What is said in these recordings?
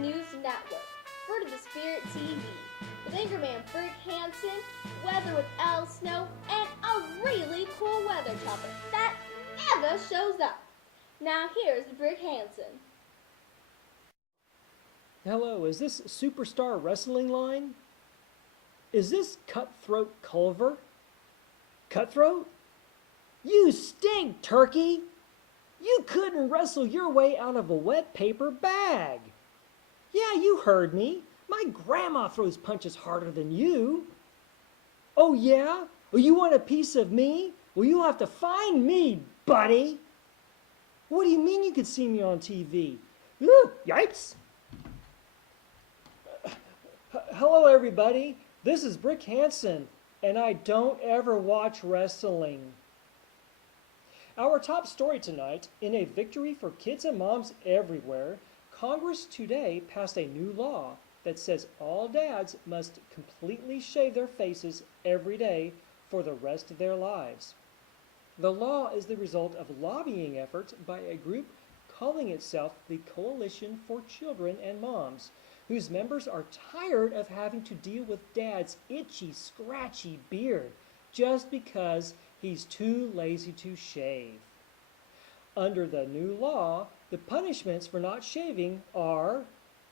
News Network, Bird of the Spirit TV, with anchorman Bert Hansen, weather with Al Snow, and a really cool weather chopper that never shows up. Now here's Bert Hansen. Hello, is this Superstar Wrestling Line? Is this Cutthroat Culver? Cutthroat? You stink, turkey! You couldn't wrestle your way out of a wet paper bag. Yeah, you heard me. My grandma throws punches harder than you. Oh yeah? Well, you want a piece of me? Well, you'll have to find me, buddy. What do you mean you could see me on TV? Ooh, yikes! Hello, everybody. This is Brick Hansen, and I don't ever watch wrestling. Our top story tonight, in a victory for kids and moms everywhere, Congress today passed a new law that says all dads must completely shave their faces every day for the rest of their lives. The law is the result of lobbying efforts by a group calling itself the Coalition for Children and Moms, whose members are tired of having to deal with Dad's itchy, scratchy beard just because he's too lazy to shave. Under the new law, the punishments for not shaving are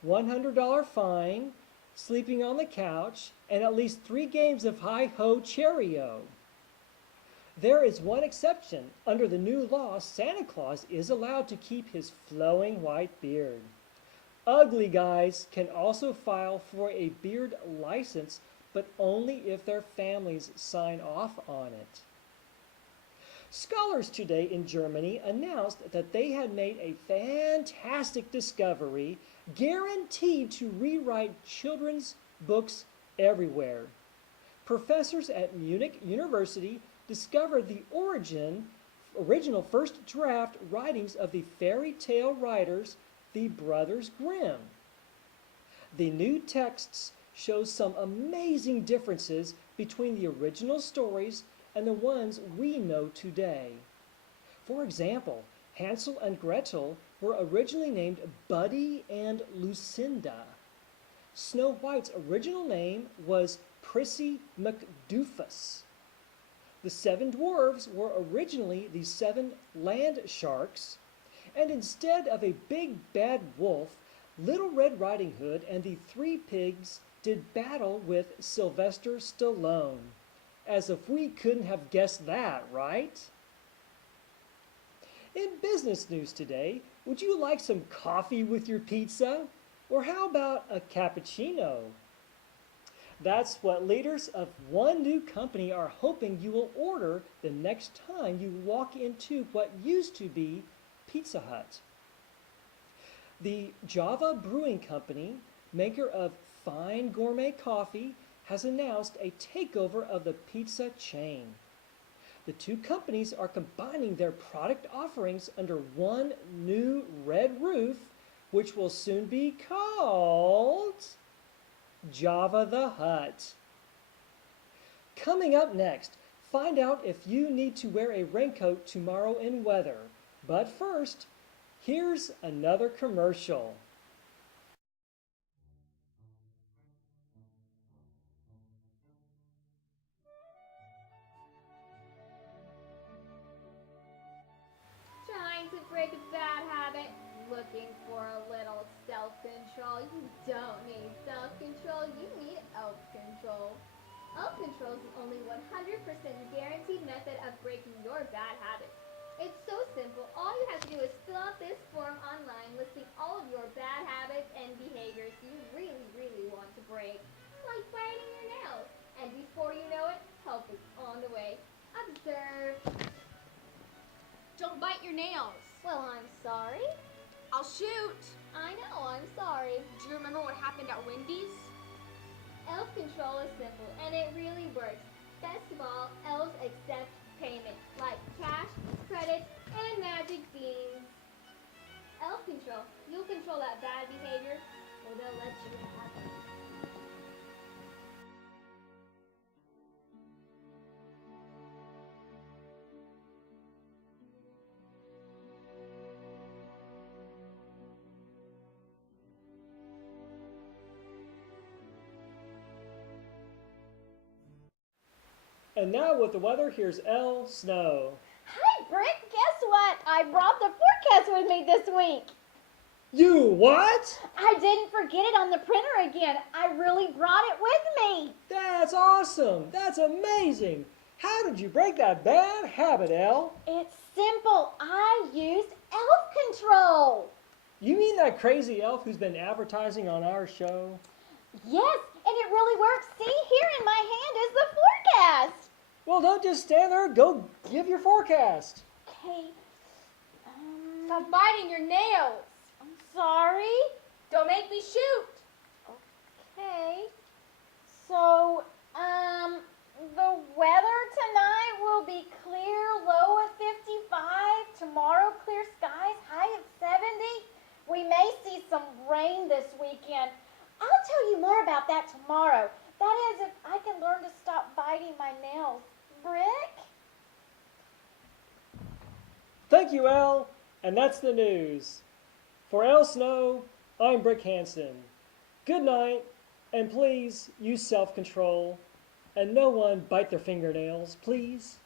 $100 fine, sleeping on the couch, and at least 3 games of hi-ho cherry-o. There is one exception. Under the new law, Santa Claus is allowed to keep his flowing white beard. Ugly guys can also file for a beard license, but only if their families sign off on it. Scholars today in Germany announced that they had made a fantastic discovery guaranteed to rewrite children's books everywhere. Professors at Munich University discovered the original first draft writings of the fairy tale writers, the Brothers Grimm. The new texts show some amazing differences between the original stories and the ones we know today. For example, Hansel and Gretel were originally named Buddy and Lucinda. Snow White's original name was Prissy McDoofus. The 7 dwarves were originally the 7 land sharks, and instead of a big bad wolf, Little Red Riding Hood and the 3 pigs did battle with Sylvester Stallone. As if we couldn't have guessed that, right? In business news today, would you like some coffee with your pizza? Or how about a cappuccino? That's what leaders of one new company are hoping you will order the next time you walk into what used to be Pizza Hut. The Java Brewing Company, maker of fine gourmet coffee, has announced a takeover of the pizza chain. The 2 companies are combining their product offerings under one new red roof, which will soon be called Java the Hut. Coming up next, find out if you need to wear a raincoat tomorrow in weather. But first, here's another commercial. Trying to break a bad habit? Looking for a little self-control? You don't need self-control, you need elf-control. Elf-control is the only 100% guaranteed method of breaking your bad habits. It's so simple, all you have to do is fill out this form online listing all of your bad habits and behaviors you really want to break, like biting your nails. And before you know it, help is on the way. Observe. Don't bite your nails. Well, I'm sorry. I'll shoot. I know, I'm sorry. Do you remember what happened at Wendy's? Elf control is simple, and it really works. Best of all, elves accept payment, like cash, credit, and magic beans. Elf control. You'll control that bad behavior, or they'll let you have it. And now with the weather, here's Elle Snow. Hi, Brick. Guess what? I brought the forecast with me this week. You what? I didn't forget it on the printer again. I really brought it with me. That's awesome. That's amazing. How did you break that bad habit, Elle? It's simple. I used SelfControl. You mean that crazy elf who's been advertising on our show? Yes, and it really works. See, here in my hand is the forecast. Well, don't just stand there. Go give your forecast. Okay. Stop biting your nails. I'm sorry. Don't make me shoot. Okay. So, the weather tonight will be clear, low at 55. Tomorrow, clear skies, high at 70. We may see some rain this weekend. I'll tell you more about that tomorrow. That is, if I can learn to stop biting my nails. Brick? Thank you, Elle. And that's the news. For Elle Snow, I'm Brick Hansen. Good night, and please use self-control. And no one bite their fingernails, please.